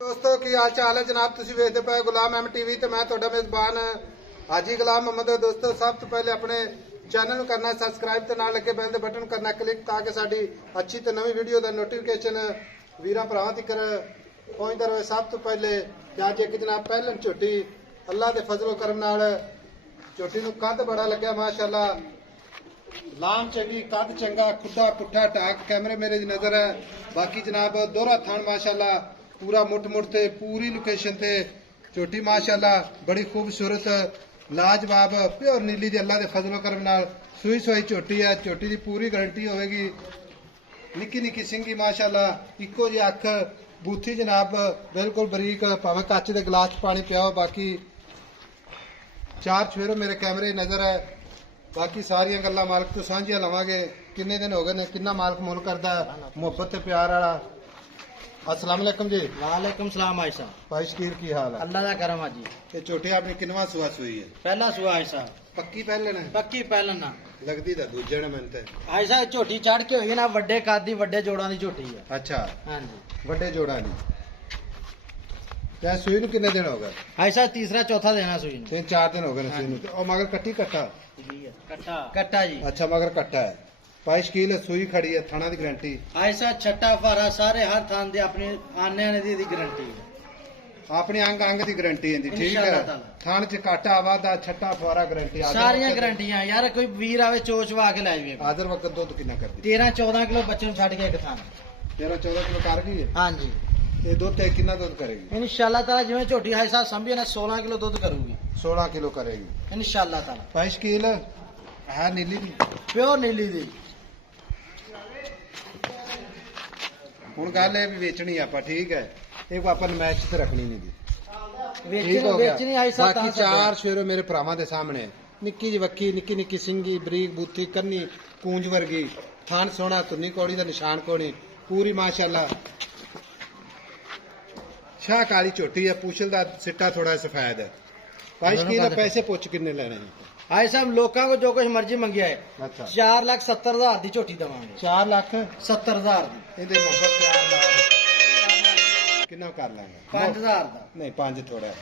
दोस्तों की हाल चाल है जनाब। तुम वेखते पे गुलाम एम टीवी तो मैं ਤੁਹਾਡਾ मेजबान हाजी गुलाम मोहम्मद। दोस्तों सब तो पहले अपने चैनल करना सबसक्राइब तो नाल लगे बेल के बटन करना क्लिक ताकि साडी अच्छी तो नवी वीडियो का नोटिफिकेशन वीर भरावां तक पहुंचता रहे। सब तो पहले अज एक जनाब पहलन झोटी अल्लाह के फजलो करम नाल झोटी नूं कद बड़ा लग्या माशाअल्लाह। लाम चंगी कद चंगा खुदा पुट्ठा टाक कैमरे मेरे दी नजर है। बाकी जनाब दोहरा थान माशाअल्लाह पूरा मुठ मुठ ते पूरी लोकेशन ते झोटी माशाअल्लाह बड़ी खूबसूरत लाजवाब प्योर नीली दी अल्लाह दे फजलो करम नाल सूई सोई झोटी है। झोटी दी पूरी गारंटी होगी। निक्की निक्की सिंगी माशाअल्लाह इको जी अख बूथी जनाब बिल्कुल बरीक भावें कच दे गिलास च पानी पियाओ। बाकी चार छेरो मेरे कैमरे नजर है। बाकी सारिया गल्लां मालक तो सांझियां लवांगे। किन्ने दिन हो गए ने किन्ना मालक मुल करदा मुहब्बत ते प्यार वाला। अस्सलाम वालेकुम जी। वालेकुम सलाम भाई साहब। भाई शकीर की हाल है? अल्लाह का करम है जी। ये झोटी आपने किनवा सुआ सुई है? पहला सुआ भाई साहब। पक्की पहलन है? पक्की पहलन ना लगदी ता दूजे ने मन ते भाई साहब झोटी चढ़ के हुई ना वड्डे कद दी वड्डे जोड़ां दी झोटी है। अच्छा हां जी वड्डे जोड़ा दी। क्या सुई नु किन्ने दिन हो गए? भाई साहब तीसरा चौथा देना सुई नु। 3-4 दिन हो गए सुई नु। और मगर कट्टी कट्टा कट्टा कट्टा जी। अच्छा मगर कट्टा है। भाई शकील सुई खड़ी है थाना दी गारंटी। भाई साहब छट्टा फारा सारे हर थान दे अपने आने आने दी गारंटी है। अपने अंग अंग दी गारंटी है ठीक है। थान च काटा आवादा छट्टा फवारा गारंटी सारियां गारंटियां यार। कोई वीर आवे चोच वा के लै जावे। आदर वक्त दुध कितना करदी? 13-14 किलो बच्चे नु छड़ के एक थान 13-14 किलो कर गई है। हां जी ये दुध ते कितना दुध करेगी? इंशाल्लाह ताला जिवें झोटी भाई साहब समझिए ना 16 किलो दुध करूगी। 16 किलो करेगी इंशाल्लाह ताला। भाई शकील है नीली दी प्योर नीली दी। ਹੁਣ ਗੱਲ ਇਹ ਵੀ ਵੇਚਣੀ ਆਪਾਂ ਠੀਕ ਹੈ। ਇਹ ਕੋ ਆਪਾਂ ਮੈਚ ਤੇ ਰੱਖਣੀ ਨਹੀਂ ਦੀ ਵੇਚਣੀ ਆਈ ਸਾਥ। ਬਾਕੀ ਚਾਰ ਸ਼ੇਰੋ ਮੇਰੇ ਭਰਾਵਾਂ ਦੇ ਸਾਹਮਣੇ ਨਿੱਕੀ ਜਿਹੀ ਵੱਕੀ ਨਿੱਕੀ ਨਿੱਕੀ ਸਿੰਗੀ ਬਰੀਕ ਬੂਥੀ ਕੰਨੀ ਕੂੰਜ ਵਰਗੀ ਥਾਨ ਸੋਹਣਾ ਧੁੰਨੀ ਕੌੜੀ ਦਾ ਨਿਸ਼ਾਨ ਕੋਣੀ ਪੂਰੀ ਮਾਸ਼ਾਅੱਲਾ ਸ਼ਾਹ ਕਾਲੀ ਝੋਟੀ ਹੈ। ਪੂਛਲ ਦਾ ਸਿੱਟਾ ਥੋੜਾ ਸਫੈਦ ਹੈ। ਭਾਈ ਸ਼ਕੀਲ ਦਾ ਪੈਸੇ ਪੁੱਛ ਕਿੰਨੇ ਲੈਣੇ ਹੈ? भाई साहब लोगों को जो कुछ मर्जी मंगिया है। अच्छा 4,70,000 दी झोटी देवांगे। 4,70,000 दी ਇਹਦੇ ਮੁਹੱਬਤ ਪਿਆਰ ਨਾਲ ਕਿੰਨਾ ਕਰ ਲਾਂਗੇ? 5,000 ਦਾ ਨਹੀਂ 5 ਥੋੜਾ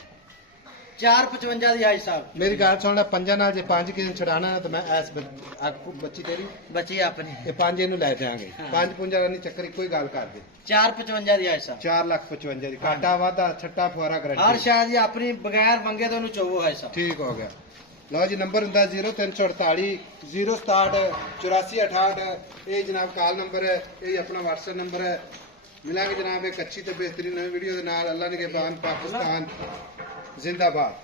4,55 दी भाई साहब। मेरी गाल सुन ਪੰਜਾਂ ਨਾਲ ਜੇ 5 ਕਿਸੇ ਨੂੰ ਛਡਾਣਾ ਤਾਂ ਮੈਂ ਐਸ ਬੱਚੀ ਤੇਰੀ बची अपनी ਇਹ 5 ਇਹਨੂੰ ਲੈ ਜਾਾਂਗੇ। 5-5 ਦਾ ਨਹੀਂ ਚੱਕਰ ਕੋਈ ਗੱਲ ਕਰ ਦੇ। 4,55 दी भाई साहब। 4,55,000 ਦੀ ਕਾਟਾ ਵਾਦਾ ਛੱਟਾ ਫੁਆਰਾ हर ਗਰੰਟੀ शायद ये अपनी बगैर मंगे तो चोवो भाई साहब। ਠੀਕ ਹੋ ਗਿਆ। ਲਓ ਜੀ ਨੰਬਰ ਹੁੰਦਾ 0348 067 8468। ਇਹ ਜਨਾਬ ਕਾਲ ਨੰਬਰ ਹੈ। ਇਹ ਆਪਣਾ WhatsApp ਨੰਬਰ ਹੈ। ਮਿਲਾਂਗੇ ਜਨਾਬ ਇੱਕ ਅੱਛੀ ਤੇ ਬਿਹਤਰੀਨ ਨਵੀਂ ਵੀਡੀਓ ਦੇ ਨਾਲ। ਅੱਲਾ ਨਿਗਹਿਬਾਨ। ਪਾਕਿਸਤਾਨ ਜ਼ਿੰਦਾਬਾਦ।